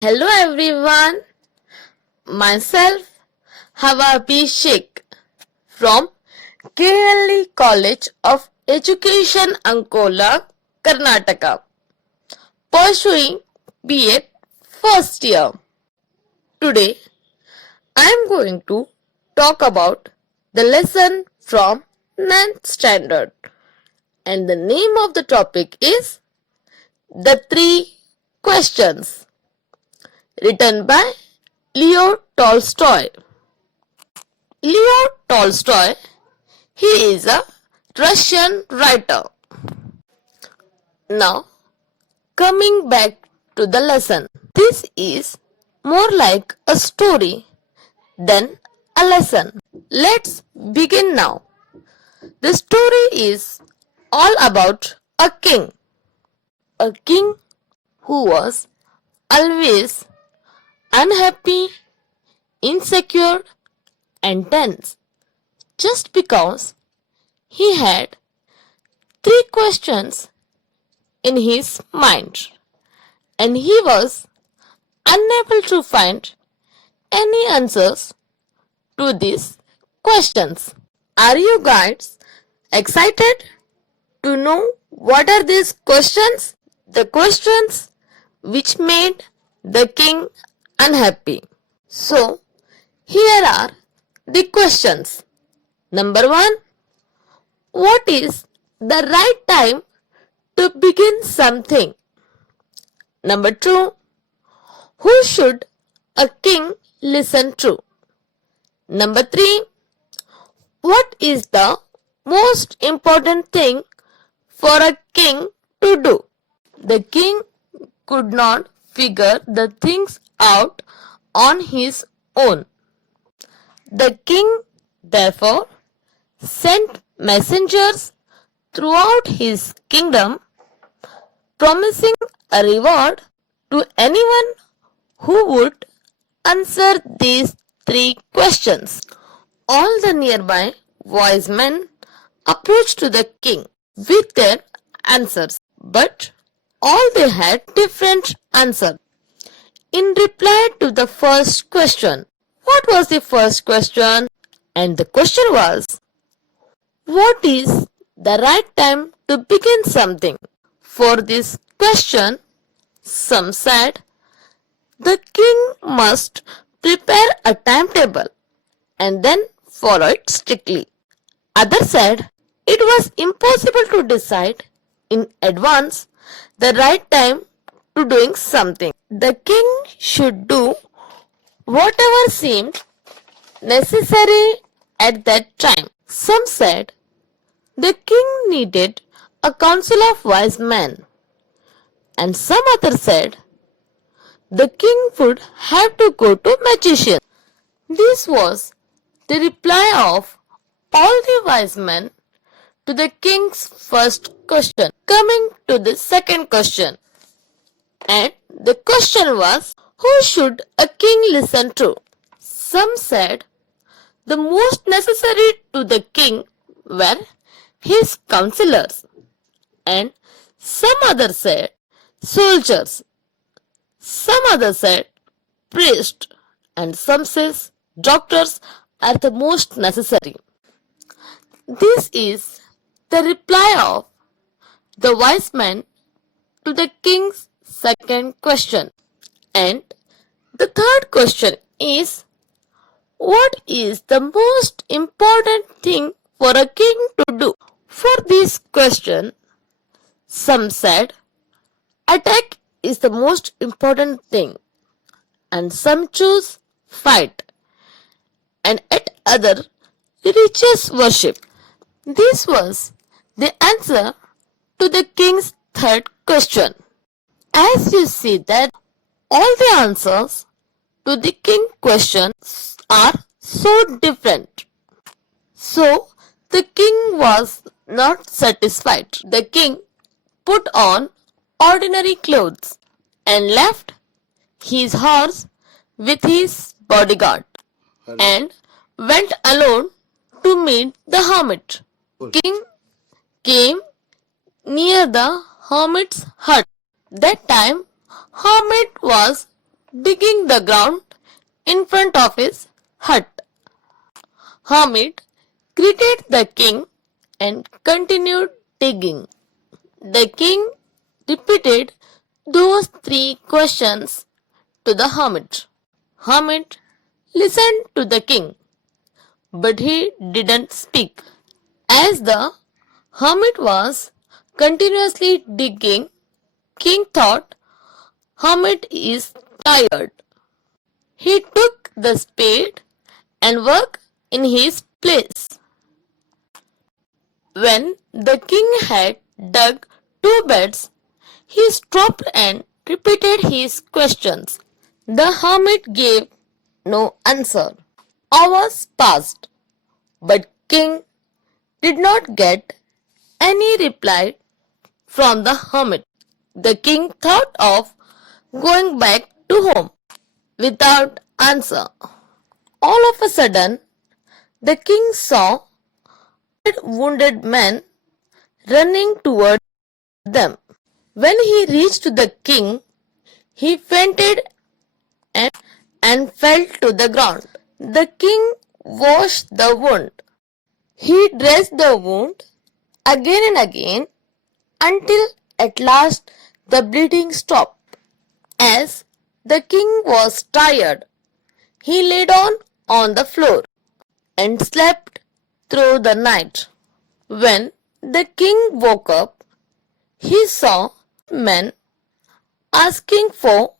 Hello everyone, myself Hawabi Sheikh from KLE College of Education Ankola, Karnataka, pursuing B.Ed first year. Today I am going to talk about the lesson from 9th standard, and the name of the topic is The Three Questions, written by Leo Tolstoy. Leo Tolstoy, he is a Russian writer. Now, coming back to the lesson, this is more like a story than a lesson. Let's begin now. The story is all about a king who was always unhappy, insecure, and tense just because he had three questions in his mind and he was unable to find any answers to these questions. Are you guys excited to know what are these questions? The questions which made the king unhappy. So, here are the questions. Number 1. What is the right time to begin something? Number 2. Who should a king listen to? Number 3. What is the most important thing for a king to do? The king could not figure the things out on his own. The king therefore sent messengers throughout his kingdom, promising a reward to anyone who would answer these three questions. All the nearby wise men approached to the king with their answers, but all they had different answers. In reply to the first question, what was the first question? And the question was, what is the right time to begin something? For this question, some said the king must prepare a timetable and then follow it strictly. Others said it was impossible to decide in advance the right time to doing something. The king should do whatever seemed necessary at that time. Some said the king needed a council of wise men, and some others said the king would have to go to magicians. This was the reply of all the wise men to the king's first question. Coming to the second question, and the question was, who should a king listen to? Some said the most necessary to the king were his counselors, and some others said soldiers, some others said priests, and some says doctors are the most necessary. This is the reply of the wise man to the king's second question. And the third question is, what is the most important thing for a king to do? For this question, some said attack is the most important thing, and some choose fight, and at other religious worship. This was the answer to the king's third question. As you see that all the answers to the king questions are so different. So the king was not satisfied. The king put on ordinary clothes and left his horse with his bodyguard and went alone to meet the hermit. King came near the hermit's hut. That time hermit was digging the ground in front of his hut. Hermit greeted the king and continued digging. The king repeated those three questions to the hermit. Hermit listened to the king, but he didn't speak. As the hermit was continuously digging, king thought, Hermit is tired. He took the spade and worked in his place. When the king had dug 2 beds, he stopped and repeated his questions. The hermit gave no answer. Hours passed, but king did not get any reply from the hermit. The king thought of going back to home without answer. All of a sudden, the king saw a wounded man running toward them. When he reached the king, he fainted and fell to the ground. The king washed the wound. He dressed the wound again and again until at last the bleeding stopped. As the king was tired, he lay down on the floor and slept through the night. When the king woke up, he saw men asking for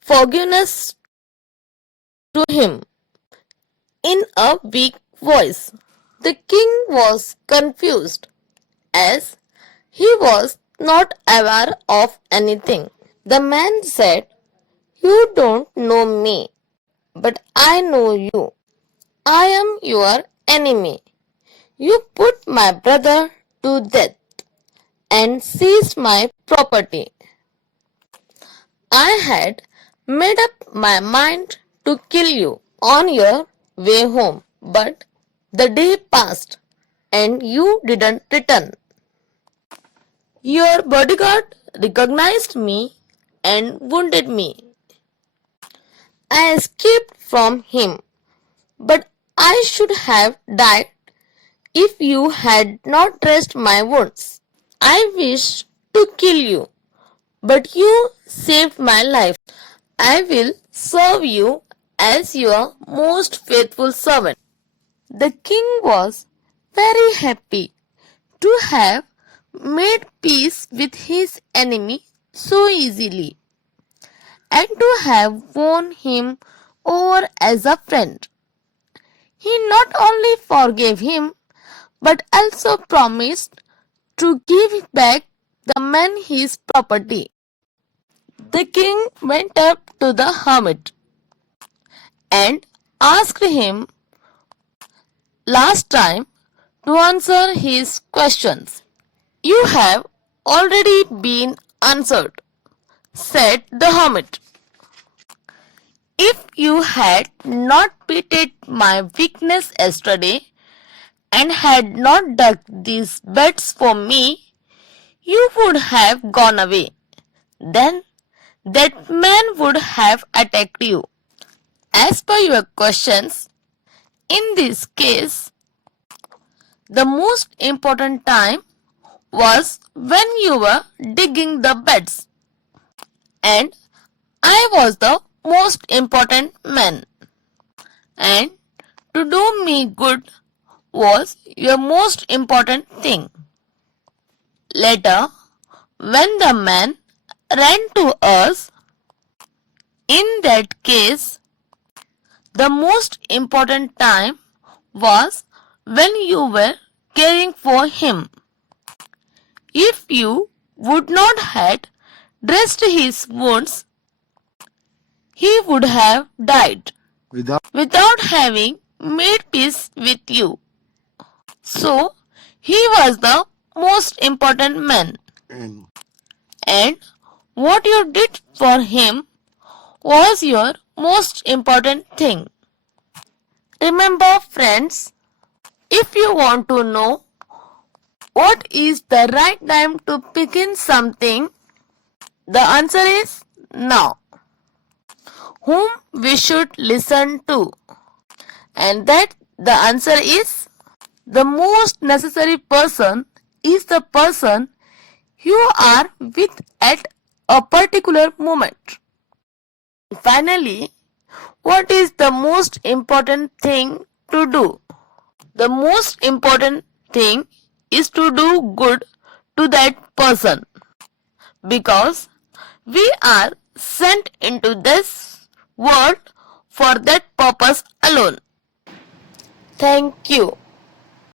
forgiveness to him in a weak voice. The king was confused as he was not aware of anything. The man said, You don't know me, but I know you. I am your enemy. You put my brother to death and seized my property. I had made up my mind to kill you on your way home, but the day passed and you didn't return. Your bodyguard recognized me and wounded me. I escaped from him, but I should have died if you had not dressed my wounds. I wished to kill you, but you saved my life. I will serve you as your most faithful servant. The king was very happy to have made peace with his enemy so easily and to have won him over as a friend. He not only forgave him but also promised to give back the man his property. The king went up to the hermit and asked him last time to answer his questions. You have already been answered, said the hermit. If you had not pitied my weakness yesterday and had not dug these beds for me, you would have gone away. Then that man would have attacked you. As per your questions, in this case, the most important time was when you were digging the beds, and I was the most important man, and to do me good was your most important thing. Later, when the man ran to us, in that case, the most important time was when you were caring for him. If you would not have dressed his wounds, he would have died without having made peace with you. So, he was the most important man. And what you did for him was your most important thing. Remember, friends, if you want to know what is the right time to begin something, the answer is now. whom we should listen to? And that the answer is the most necessary person is the person you are with at a particular moment. Finally, what is the most important thing to do? The most important thing is to do good to that person because we are sent into this world for that purpose alone. Thank you.